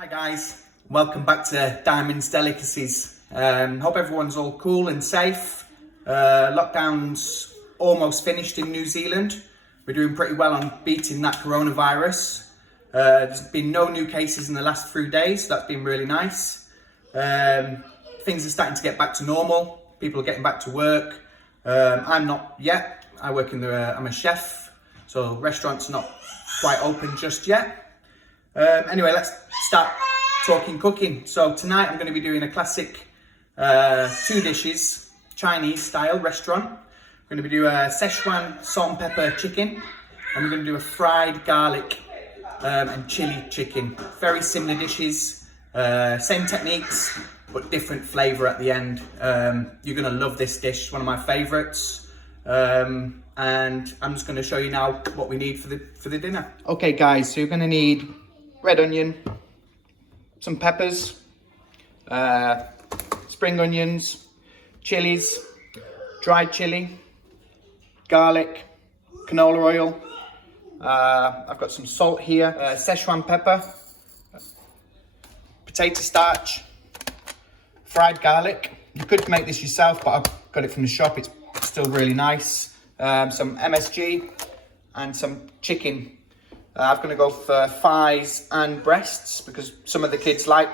Hi guys, welcome back to Diamonds Delicacies. Hope everyone's all cool and safe. Lockdown's almost finished in New Zealand. We're doing pretty well on beating that coronavirus. There's been no new cases in the last 3 days, so that's been really nice. Things are starting to get back to normal. People are getting back to work. I'm not yet. I'm a chef, so restaurants are not quite open just yet. Anyway, let's start talking cooking. So tonight I'm going to be doing a classic 2 dishes, Chinese style restaurant. We're going to be doing a Szechuan salt and pepper chicken, and we're going to do a fried garlic and chili chicken. Very similar dishes, same techniques, but different flavour at the end. You're going to love this dish, one of my favourites. And I'm just going to show you now what we need for the dinner. Okay guys, so you're going to need red onion, some peppers, spring onions, chilies, dried chili, garlic, canola oil. I've got some salt here, Szechuan pepper, potato starch, fried garlic. You could make this yourself, but I've got it from the shop. It's still really nice. Some MSG and some chicken. I'm going to go for thighs and breasts because some of the kids like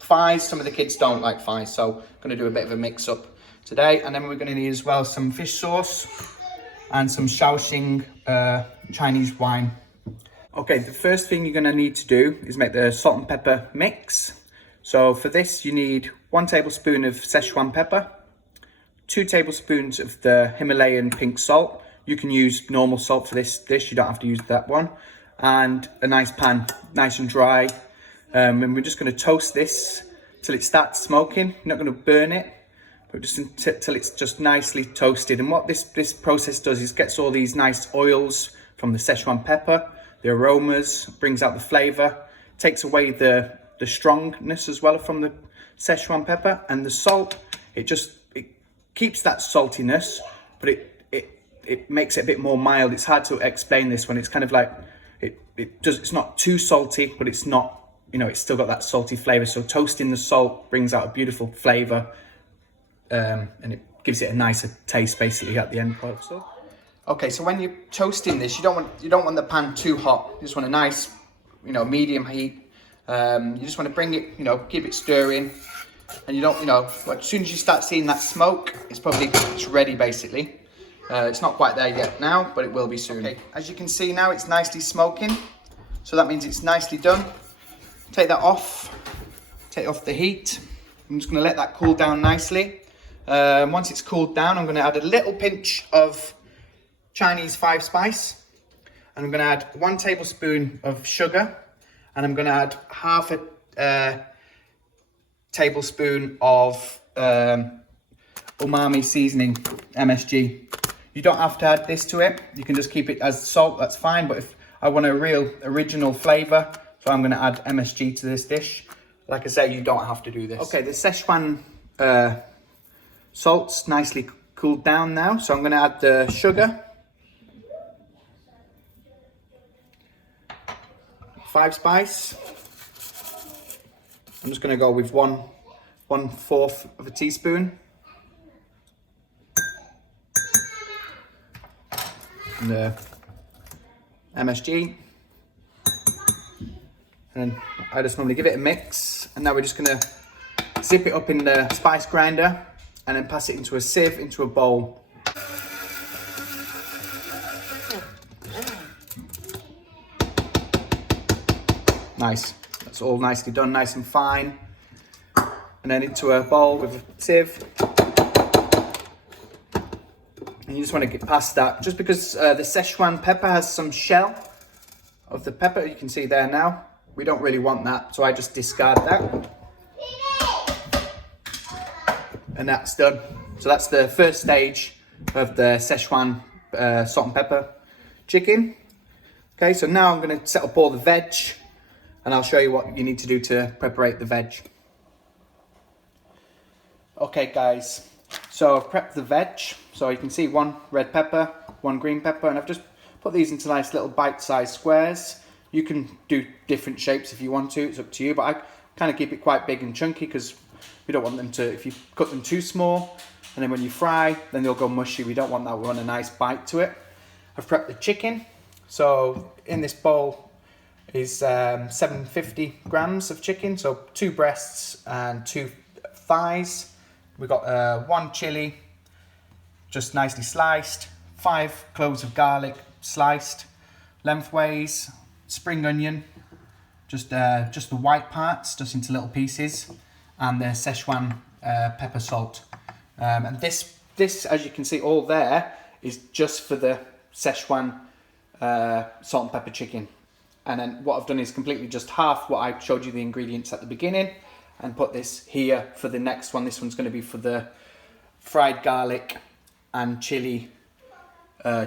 thighs, some of the kids don't like thighs. So I'm going to do a bit of a mix up today. And then we're going to need as well some fish sauce and some Shaoxing Chinese wine. Okay, the first thing you're going to need to do is make the salt and pepper mix. So for this, you need 1 tablespoon of Szechuan pepper, 2 tablespoons of the Himalayan pink salt. You can use normal salt for this dish, you don't have to use that one. And a nice pan, nice and dry. And we're just going to toast this till it starts smoking. You're not going to burn it, but just until it's just nicely toasted. And what this process does is gets all these nice oils from the Szechuan pepper, the aromas, brings out the flavour, takes away the strongness as well from the Szechuan pepper, and the salt. It keeps that saltiness, but it makes it a bit more mild. It's hard to explain this one. It's kind of like it's not too salty, but it's not, it's still got that salty flavor. So toasting the salt brings out a beautiful flavor, and it gives it a nicer taste basically at the end. So okay, so when you're toasting this, you don't want the pan too hot. You just want a nice, medium heat. You just want to bring it, keep it stirring. And you don't, as soon as you start seeing that smoke, it's ready basically. It's not quite there yet now, but it will be soon. Okay, as you can see now, it's nicely smoking. So that means it's nicely done. Take that off. Take off the heat. I'm just going to let that cool down nicely. Once it's cooled down, I'm going to add a little pinch of Chinese 5 spice. And I'm going to add 1 tablespoon of sugar. And I'm going to add half a tablespoon of umami seasoning, MSG. You don't have to add this to it. You can just keep it as salt, that's fine. But if I want a real original flavour, so I'm going to add MSG to this dish. Like I say, you don't have to do this. Okay, the Szechuan salt's nicely cooled down now. So I'm going to add the sugar. 5 spice. I'm just going to go with 1/4 of a teaspoon. And the MSG. And I just normally give it a mix. And now we're just going to zip it up in the spice grinder and then pass it into a sieve, into a bowl. Nice. That's all nicely done, nice and fine. And then into a bowl with a sieve. And you just want to get past that. Just because the Szechuan pepper has some shell of the pepper, you can see there now. We don't really want that, so I just discard that. And that's done. So that's the first stage of the Szechuan salt and pepper chicken. Okay, so now I'm going to set up all the veg. And I'll show you what you need to do to prepare the veg. Okay guys, so I've prepped the veg. So you can see 1 red pepper, 1 green pepper, and I've just put these into nice little bite-sized squares. You can do different shapes if you want to, it's up to you, but I kind of keep it quite big and chunky because we don't want them to, if you cut them too small, and then when you fry, then they'll go mushy. We don't want that, we want a nice bite to it. I've prepped the chicken. So in this bowl is 750 grams of chicken, so 2 breasts and 2 thighs. We've got 1 chili, just nicely sliced, 5 cloves of garlic sliced lengthways, spring onion, just the white parts, just into little pieces, and the Szechuan pepper salt. And this, as you can see, all there is just for the Szechuan salt and pepper chicken. And then what I've done is completely just half what I showed you the ingredients at the beginning, and put this here for the next one. This one's going to be for the fried garlic and chili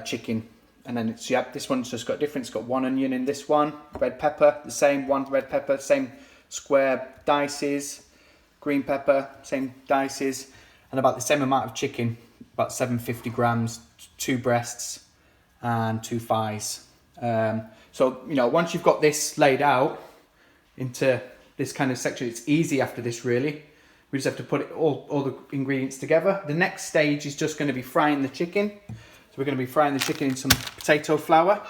chicken. And then it's, yep, this one's just got different. It's got 1 onion in this one, red pepper, the same, 1 red pepper, same square dices, green pepper, same dices, and about the same amount of chicken, about 750 grams, 2 breasts and 2 thighs. So, you know, once you've got this laid out into this kind of section, it's easy after this, really. We just have to put it all the ingredients together. The next stage is just going to be frying the chicken. So we're going to be frying the chicken in some potato flour.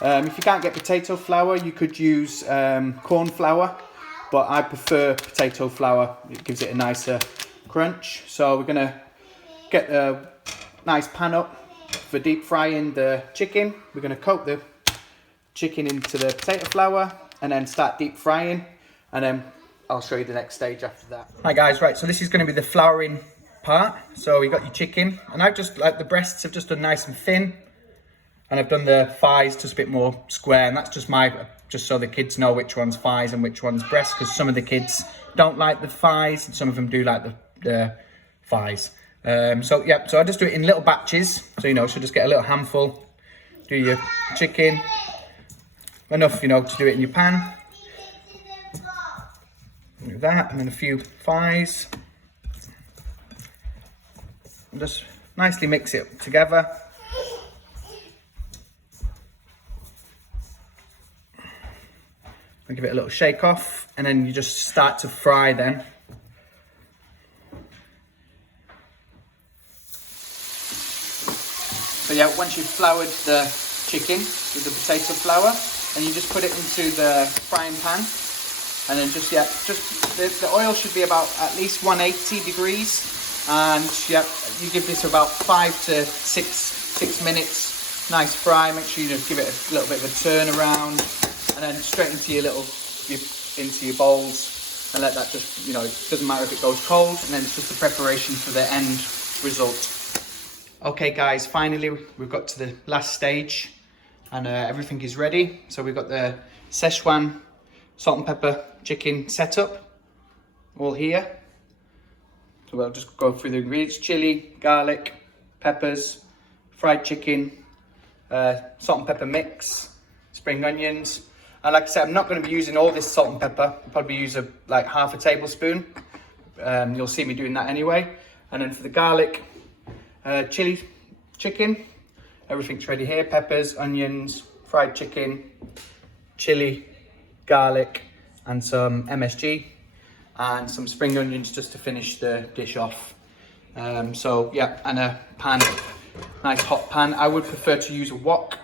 If you can't get potato flour, you could use corn flour, but I prefer potato flour. It gives it a nicer crunch. So we're going to get a nice pan up for deep frying the chicken. We're going to coat the chicken into the potato flour and then start deep frying, and then I'll show you the next stage after that. Hi guys, right, so this is going to be the flouring part. So you got your chicken, and I've just, like, the breasts have just done nice and thin, and I've done the thighs just a bit more square, and that's just so the kids know which one's thighs and which one's breasts, because some of the kids don't like the thighs and some of them do like the thighs. So yeah, so I just do it in little batches, so you know, so just get a little handful, do your chicken, enough, you know, to do it in your pan. Do that, and then a few thighs. And just nicely mix it together. And give it a little shake off, and then you just start to fry then. So yeah, once you've floured the chicken with the potato flour, and you just put it into the frying pan, and then just the oil should be about at least 180 degrees, and yeah, you give this about 5 to 6 minutes, nice fry. Make sure you just give it a little bit of a turn around, and then straight into into your bowls, and let that just, you know, it doesn't matter if it goes cold, and then it's just the preparation for the end result. Okay guys, finally we've got to the last stage, and everything is ready. So we've got the Szechuan salt and pepper chicken set up, all here. So we'll just go through the ingredients: chili, garlic, peppers, fried chicken, salt and pepper mix, spring onions. And like I said, I'm not going to be using all this salt and pepper. I'll probably use like half a tablespoon. You'll see me doing that anyway. And then for the garlic, chili chicken, everything's ready here: peppers, onions, fried chicken, chili, garlic, and some MSG, and some spring onions just to finish the dish off. So yeah, and a pan, nice hot pan. I would prefer to use a wok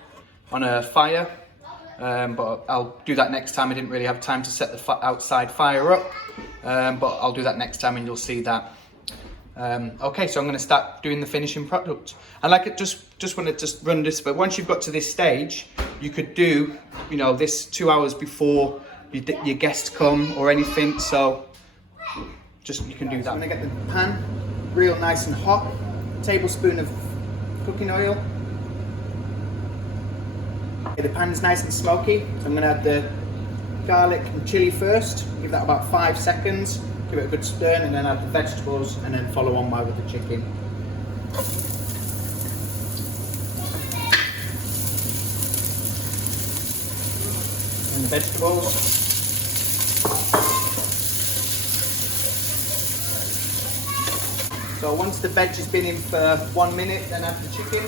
on a fire, but I'll do that next time. I didn't really have time to set the outside fire up, but I'll do that next time and you'll see that. Okay, so I'm going to start doing the finishing product. And like, just want to run this, but once you've got to this stage, you could do, you know, this 2 hours before your guests come or anything. So you can do that. I'm going to get the pan real nice and hot, a tablespoon of cooking oil. Okay, the pan's nice and smoky, so I'm going to add the garlic and chili first. Give that about 5 seconds. Give it a good stir, and then add the vegetables, and then follow on by with the chicken. And the vegetables. So once the veg has been in for 1 minute, then add the chicken.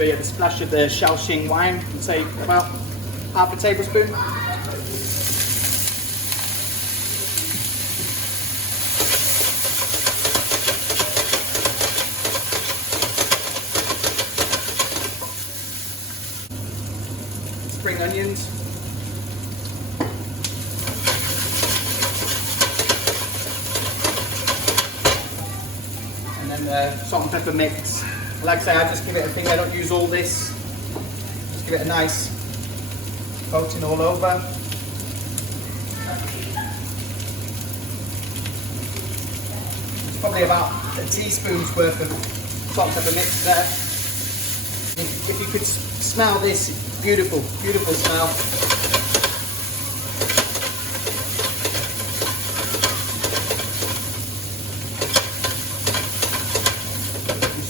But yeah, the splash of the Shaoxing wine, I'd say about half a tablespoon. Spring onions. And then the salt and pepper mix. Like I say, I just give it a thing, I don't use all this. Just give it a nice coating all over. It's probably about a teaspoon's worth of salt and pepper mix there. If you could smell this, it's beautiful, beautiful smell.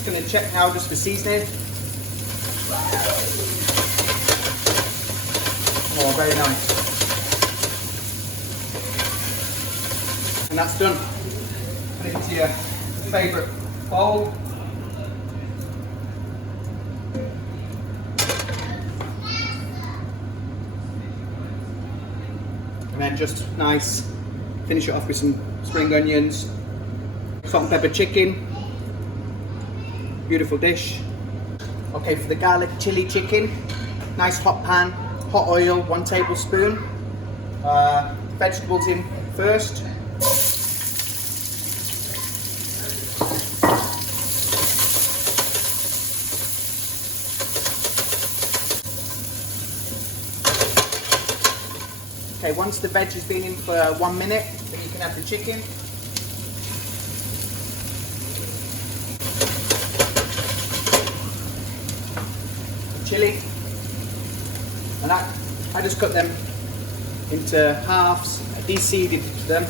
Going to check now just for seasoning. Oh, very nice. And that's done. Put it into your favourite bowl. And then just nice, finish it off with some spring onions, salt and pepper chicken. Beautiful dish. Okay, for the garlic chili chicken, nice hot pan, hot oil, 1 tablespoon. Vegetables in first. Okay, once the veg has been in for 1 minute, then you can add the chicken. Chili, and I just cut them into halves, de-seeded them,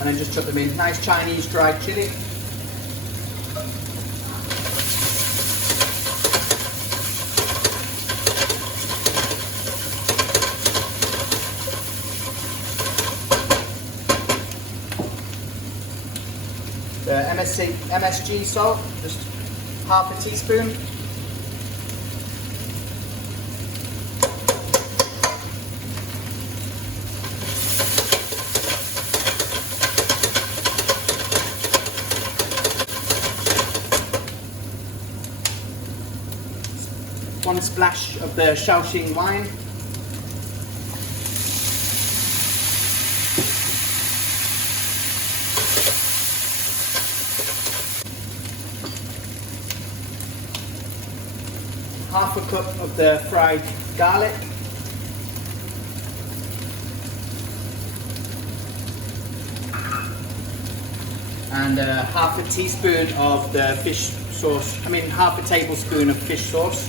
and then just chuck them in. Nice Chinese dried chili. The MSG salt, just half a teaspoon. One splash of the Shaoxing wine. Half a cup of the fried garlic. And half a teaspoon of the fish sauce, half a tablespoon of fish sauce.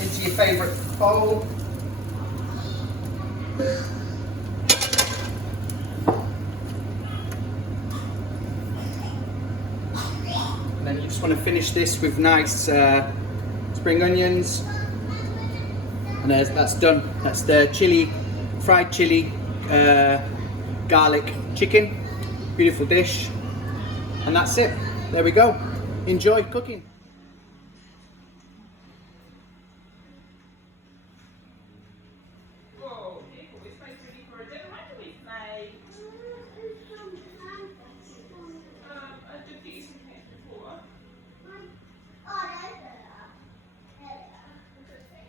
Into your favourite bowl. And then you just want to finish this with nice spring onions. And that's done. That's the fried chili garlic chicken. Beautiful dish. And that's it. There we go. Enjoy cooking.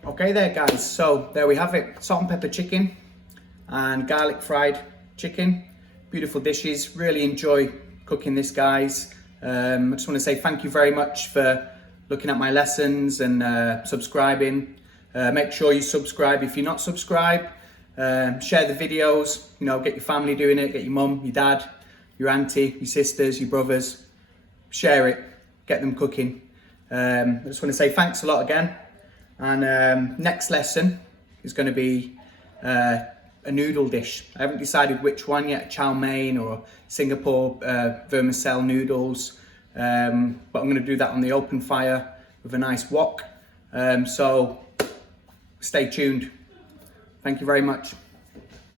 Okay there guys, so there we have it. Salt and pepper chicken and garlic fried chicken. Beautiful dishes, really enjoy cooking this guys. I just want to say thank you very much for looking at my lessons and subscribing. Make sure you subscribe if you're not subscribed. Share the videos, get your family doing it, get your mum, your dad, your auntie, your sisters, your brothers. Share it, get them cooking. I just want to say thanks a lot again. And next lesson is going to be a noodle dish. I haven't decided which one yet, chow mein or Singapore vermicelli noodles. But I'm going to do that on the open fire with a nice wok. So stay tuned. Thank you very much.